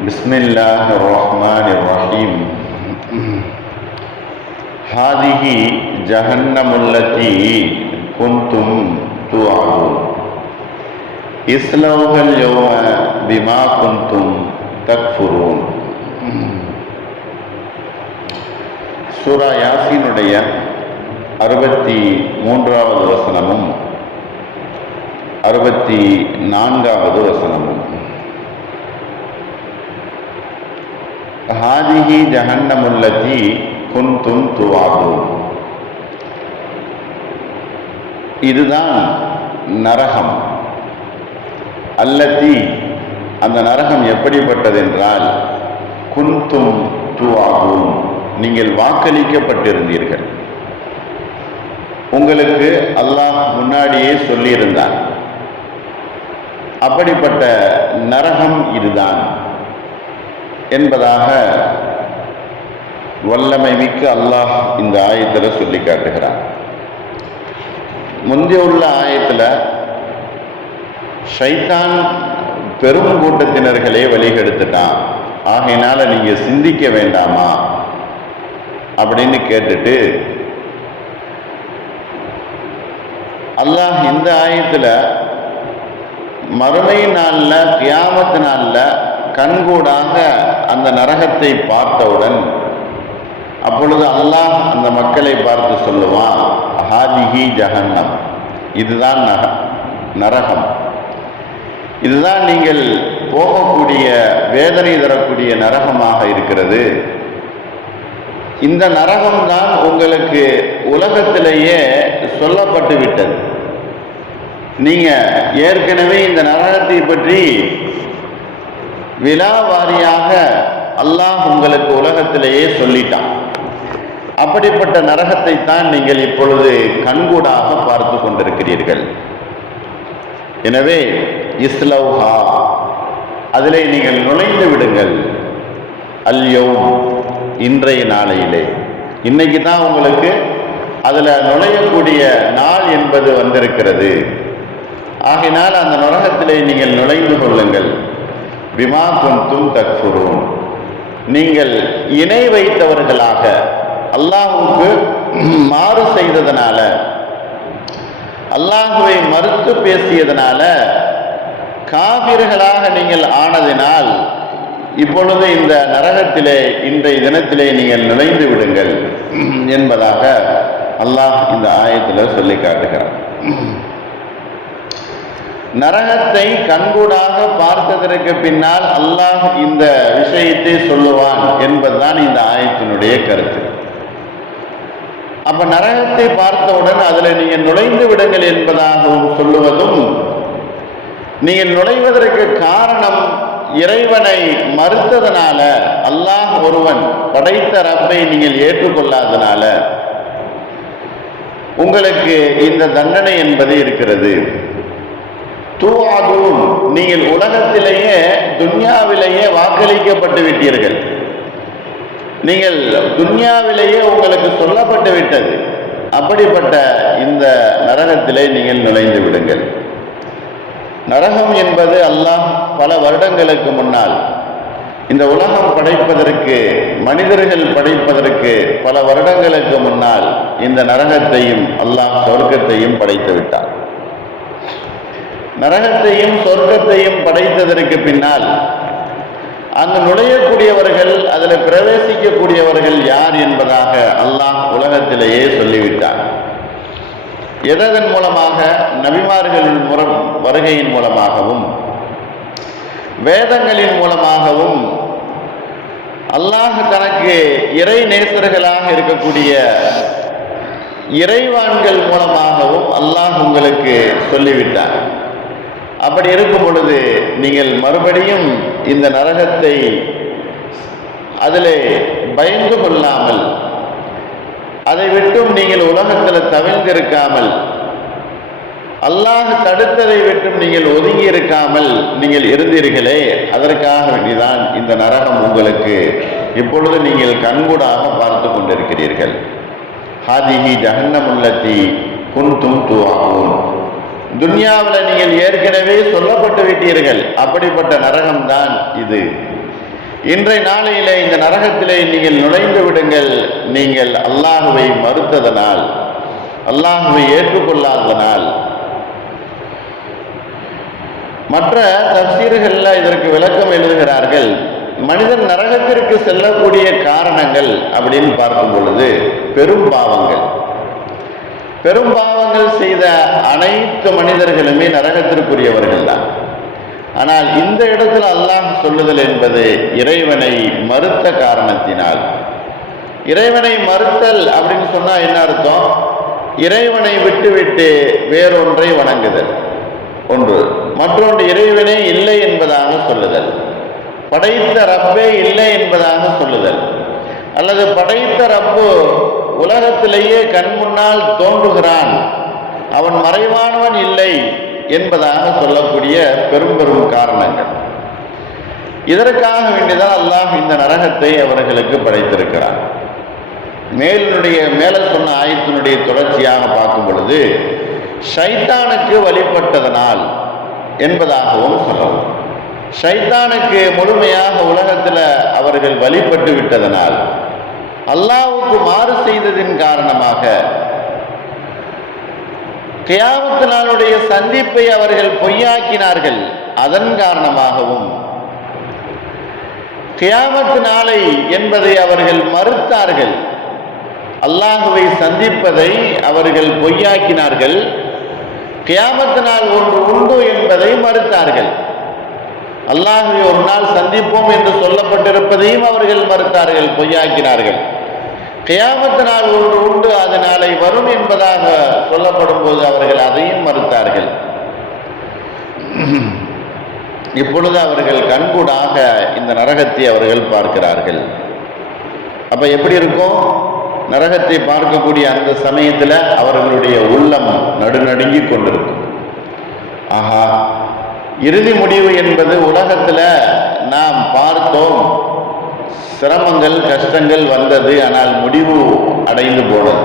بسم الله الرحمن الرحيم هذه جهنم التي كنتم توعدون اصلوها اليوم بما كنتم تكفرون சூரா யாசீனுடைய அறுபத்தி மூன்றாவது வசனமும் அறுபத்தி நான்காவது வசனமும் ஹாதிஹி ஜஹன்னமுல்லதி குந்தும் துவாகும் இதுதான் நரகம். அல்லத்தி அந்த நரகம் எப்படிப்பட்டது என்றால் குந்தும் துவாகும் நீங்கள் வாக்களிக்கப்பட்டிருந்தீர்கள். உங்களுக்கு அல்லாஹ் முன்னாடியே சொல்லியிருந்தான். அப்படிப்பட்ட நரகம் இதுதான். என்பதாக வல்லமை மிக்க அல்லாஹ் இந்த ஆயத்தில் சொல்லி காட்டுகிறான். முந்தைய உள்ள ஆயத்தில் ஷைத்தான் பெரும் கூட்டத்தினர்களே வழிகெடுத்துட்டான். ஆகையினால நீங்கள் சிந்திக்க வேண்டாமா? அப்படின்னு கேட்டுட்டு அல்லாஹ் இந்த ஆயத்தில் மறுமை நாள்ல கியாமத்து நாளில் கண்கூடாக அந்த நரகத்தை பார்த்தவுடன் அப்பொழுது அல்லாஹ் அந்த மக்களை பார்த்து சொல்லுவான் ஹாதிஹி ஜஹன்னம். இதுதான் நக நரகம். இதுதான் நீங்கள் போகக்கூடிய வேதனை தரக்கூடிய நரகமாக இருக்கிறது. இந்த நரகம் தான் உங்களுக்கு உலகத்திலேயே சொல்லப்பட்டு விட்டது. நீங்கள் ஏற்கனவே இந்த நரகத்தை பற்றி விழாவாரியாக அல்லாஹ் உங்களுக்கு உலகத்திலேயே சொல்லிட்டான். அப்படிப்பட்ட நரகத்தை தான் நீங்கள் இப்பொழுது கண்கூடாக பார்த்து கொண்டிருக்கிறீர்கள். எனவே இஸ்லௌஹா அதிலே நீங்கள் நுழைந்து விடுங்கள். அல்யோ இன்றைய நாளையிலே. இன்னைக்கு தான் உங்களுக்கு அதில் நுழையக்கூடிய நாள் என்பது வந்திருக்கிறது. ஆகினால் அந்த நுரகத்திலே நீங்கள் நுழைந்து கொள்ளுங்கள். விமா குந்தும் தக்ஃபுரூன். நீங்கள் இணை வைத்தவர்களாக அல்லாஹுக்கு மாறு செய்ததனால அல்லாஹுவை மறுத்து பேசியதனால காவிர்களாக நீங்கள் ஆனதினால் இப்பொழுது இந்த நரகத்திலே இன்றைய தினத்திலே நீங்கள் நுழைந்து விடுங்கள் என்பதாக அல்லாஹ் இந்த ஆயத்தில் சொல்லி காட்டுகிறார் நரகத்தை கண்கூடாக பார்த்ததற்கு பின்னால் அல்லாஹ் இந்த விஷயத்தை சொல்லுவான் என்பதுதான் இந்த ஆயத்தினுடைய கருத்து. அப்ப நரகத்தை பார்த்தவுடன் அதுல நீங்க நுழைந்து விடுங்கள் என்பதாகவும் சொல்லுவதும் நீங்கள் நுழைவதற்கு காரணம் இறைவனை மறுத்ததனால அல்லாஹ் ஒருவன் படைத்த ரப்பை நீங்கள் ஏற்றுக்கொள்ளாதனால உங்களுக்கு இந்த தண்டனை என்பது இருக்கிறது. தூவாதூன் நீங்கள் உலகத்திலேயே துன்யாவிலேயே வாக்களிக்கப்பட்டு விட்டீர்கள். நீங்கள் துன்யாவிலேயே உங்களுக்கு சொல்லப்பட்டு விட்டது. அப்படிப்பட்ட இந்த நரகத்திலே நீங்கள் நுழைந்து விடுங்கள். நரகம் என்பது அல்லாஹ் பல வருடங்களுக்கு முன்னால் இந்த உலகம் படைப்பதற்கு மனிதர்கள் படைப்பதற்கு பல வருடங்களுக்கு முன்னால் இந்த நரகத்தையும் அல்லாஹ் சொர்க்கத்தையும் படைத்து விட்டார் நரகத்தையும் சொர்க்கத்தையும் படைத்ததற்கு பின்னால் அங்கு நுழையக்கூடியவர்கள் அதில் பிரவேசிக்கக்கூடியவர்கள் யார் என்பதாக அல்லாஹ் உலகத்திலேயே சொல்லிவிட்டார் எதன் மூலமாக? நபிமார்களின் முறம் வருகையின் மூலமாகவும் வேதங்களின் மூலமாகவும். அல்லாஹ் தனக்கு இறை நேசர்களாக இருக்கக்கூடிய இறைவான்கள் மூலமாகவும் அல்லாஹ் உங்களுக்கு சொல்லிவிட்டார் அப்படி இருக்கும் பொழுது நீங்கள் மறுபடியும் இந்த நரகத்தை அதிலே பயந்து கொள்ளாமல் அதை விட்டும் நீங்கள் உலகத்தில் தவிழ்ந்திருக்காமல் அல்லாஹ் தடுத்ததை விட்டும் நீங்கள் ஒதுங்கி இருக்காமல் நீங்கள் இருந்தீர்களே அதற்காக வேண்டிதான் இந்த நரகம் உங்களுக்கு இப்பொழுது நீங்கள் கண்கூடாக பார்த்து கொண்டிருக்கிறீர்கள். ஹாதிஹி ஜஹன்னமுல்லத்தி குன்தும் துவாகும் துன்யாவில் நீங்கள் ஏற்கனவே சொல்லப்பட்டு விட்டீர்கள். அப்படிப்பட்ட நரகம்தான் இது. இன்றைய நாளையிலே இந்த நரகத்திலே நீங்கள் நுழைந்து விடுங்கள். நீங்கள் அல்லாஹுவை மறுத்ததனால் அல்லாஹுவை ஏற்றுக்கொள்ளாததனால். மற்ற தப்சீர்களில் இதற்கு விளக்கம் எழுதுகிறார்கள். மனிதன் நரகத்திற்கு செல்லக்கூடிய காரணங்கள் அப்படின்னு பார்க்கும் பொழுது பெரும் பாவங்கள். பெரும் பாவங்கள் செய்த அனைத்து மனிதர்களுமே நரகத்திற்குரியவர்கள் தான் ஆனால் இந்த இடத்துல அல்லாஹ் சொல்லுதல் என்பது இறைவனை மறுத்த காரணத்தினால். இறைவனை மறுத்தல் அப்படின்னு சொன்னா என்ன அர்த்தம்? இறைவனை விட்டுவிட்டு வேறொன்றை வணங்குதல். ஒன்று. மற்றொன்று இறைவனே இல்லை என்பதாக சொல்லுதல். படைத்த ரப்பே இல்லை என்பதாக சொல்லுதல். அல்லது படைத்த ரப்பு உலகத்திலேயே கண் முன்னால் தோன்றுகிறான். அவன் மறைவானவன் இல்லை என்பதாக சொல்லக்கூடிய பெரும் பெரும் காரணங்கள். இதற்காக வேண்டிதான் அல்லாஹ் இந்த நரகத்தை அவர்களுக்கு படைத்திருக்கிறான். மேலினுடைய மேல சொன்ன ஆயத்தினுடைய தொடர்ச்சியாக பார்க்கும் பொழுது ஷைத்தானுக்கு வழிபட்டதனால் என்பதாகவும் சொல்லலாம் ஷைத்தானுக்கு முழுமையாக உலகத்தில் அவர்கள் வழிபட்டு விட்டதனால் அல்லாவுக்கு மாறு செய்ததின் காரணமாக கியாமத்து நாளுடைய சந்திப்பை அவர்கள் பொய்யாக்கினார்கள். அதன் காரணமாகவும் கியாமத்து நாளை என்பதை அவர்கள் மறுத்தார்கள். அல்லாஹுவை சந்திப்பதை அவர்கள் பொய்யாக்கினார்கள். கியாமத்து நாள் ஒன்று உண்டு என்பதை மறுத்தார்கள். அல்லாஹுவை ஒரு நாள் சந்திப்போம் என்று சொல்லப்பட்டிருப்பதையும் அவர்கள் மறுத்தார்கள் பொய்யாக்கினார்கள். கியாமத்து நாள் ஒன்று உண்டு அது நாளை வரும் என்பதாக சொல்லப்படும் போது அவர்கள் அதையும் மறுத்தார்கள். இப்பொழுது அவர்கள் கண்கூடாக இந்த நரகத்தை அவர்கள் பார்க்கிறார்கள். அப்ப எப்படி இருக்கும்? நரகத்தை பார்க்கக்கூடிய அந்த சமயத்தில் அவர்களுடைய உள்ளம் நடுநடுங்கி கொண்டிருக்கும். ஆஹா இறுதி முடிவு என்பது உலகத்தில் நாம் பார்த்தோம். சிரமங்கள் கஷ்டங்கள் வந்தது ஆனால் முடிவு அடைந்து போனது.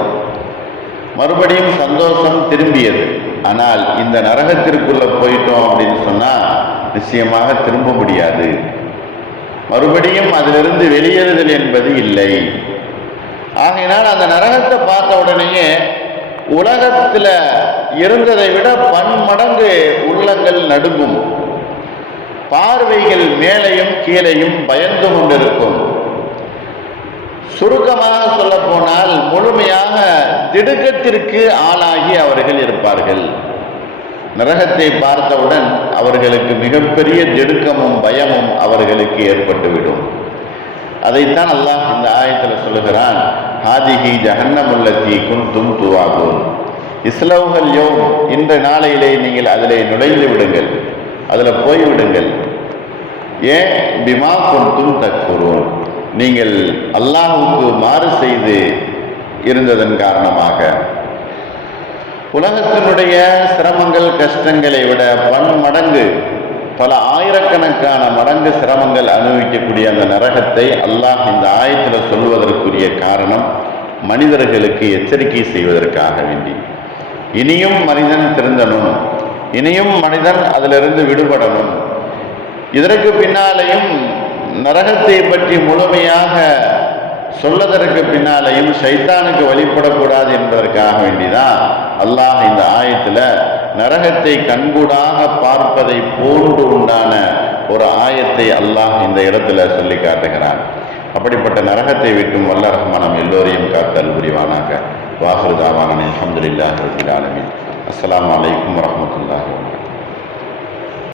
மறுபடியும் சந்தோஷம் திரும்பியது. ஆனால் இந்த நரகத்திற்குள்ள போயிட்டோம் அப்படின்னு சொன்னால் நிச்சயமாக திரும்ப முடியாது. மறுபடியும் அதிலிருந்து வெளியேறுதல் என்பது இல்லை. ஆகையினால் அந்த நரகத்தை பார்த்த உடனேயே உலகத்தில் இருந்ததை விட பன்மடங்கு உள்ளங்கள் நடுங்கும். பார்வைகள் மேலையும் கீழையும் பயந்து கொண்டிருக்கும். சுருக்கமாக சொல்ல போனால் முழுமையாக திடுக்கத்திற்கு ஆளாகி அவர்கள் இருப்பார்கள். நரகத்தை பார்த்தவுடன் அவர்களுக்கு மிகப்பெரிய திடுக்கமும் பயமும் அவர்களுக்கு ஏற்பட்டுவிடும். அதைத்தான் அல்லாஹ் இந்த ஆயத்தில் சொல்லுகிறான் ஹாதிஹி ஜஹன்னமுல்லத்தி குந்தும் துவாகும் இஸ்லவுகள் யோம் இந்த நாளையிலே நீங்கள் அதிலே நுழைந்து விடுங்கள் அதில் போய்விடுங்கள். ஏன்? பிமா குந்தும் தக்குறோம் நீங்கள் அல்லாஹுக்கு மாறு செய்து இருந்ததன் காரணமாக. உலகத்தினுடைய சிரமங்கள் கஷ்டங்களை விட பன்மடங்கு பல ஆயிரக்கணக்கான மடங்கு சிரமங்கள் அனுபவிக்கக்கூடிய அந்த நரகத்தை அல்லாஹ் இந்த ஆயத்தில் சொல்வதற்குரிய காரணம் மனிதர்களுக்கு எச்சரிக்கை செய்வதற்காக வேண்டி. இனியும் மனிதன் திருந்தணும் இனியும் மனிதன் அதிலிருந்து விடுபடணும். இதற்கு பின்னாலேயும் நரகத்தை பற்றி முழுமையாக சொல்லதற்கு பின்னாலேயும் சைத்தானுக்கு வழிபடக்கூடாது என்பதற்காக வேண்டிதான். அல்லாஹ் இந்த ஆயத்தில் நரகத்தை கண்கூடாக பார்ப்பதை போன்று உண்டான ஒரு ஆயத்தை அல்லாஹ் இந்த இடத்துல சொல்லி காட்டுகிறான். அப்படிப்பட்ட நரகத்தை விட்டும் வல்ல ரஹ்மானம் எல்லோரையும் காத்தல் புரிவானாக வாஹருதாவான அலமதுல்லாஹ் அஸ்லாம் வலைக்கம் வரமத்துல்லாஹ்